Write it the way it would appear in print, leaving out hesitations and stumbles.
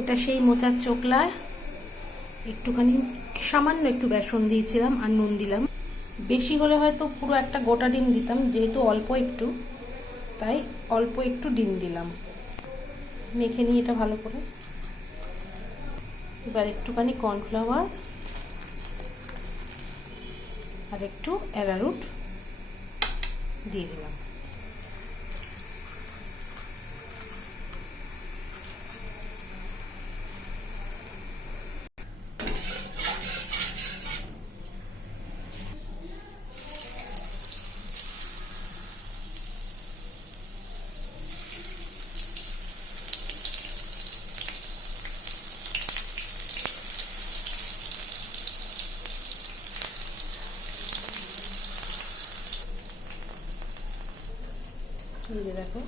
এটা সেই মোচার চোকলা, একটুখানি সামান্য একটু বেসন দিয়েছিলাম আর নুন দিলাম। বেশি হলে হয়তো পুরো একটা গোটা ডিম দিতাম, যেহেতু অল্প একটু তাই অল্প একটু ডিম দিলাম। মেখে নিই এটা ভালো করে। এবার একটুখানি কর্নফ্লাওয়ার আর একটু অ্যারারুট দিয়ে দিলাম। এই যে দেখো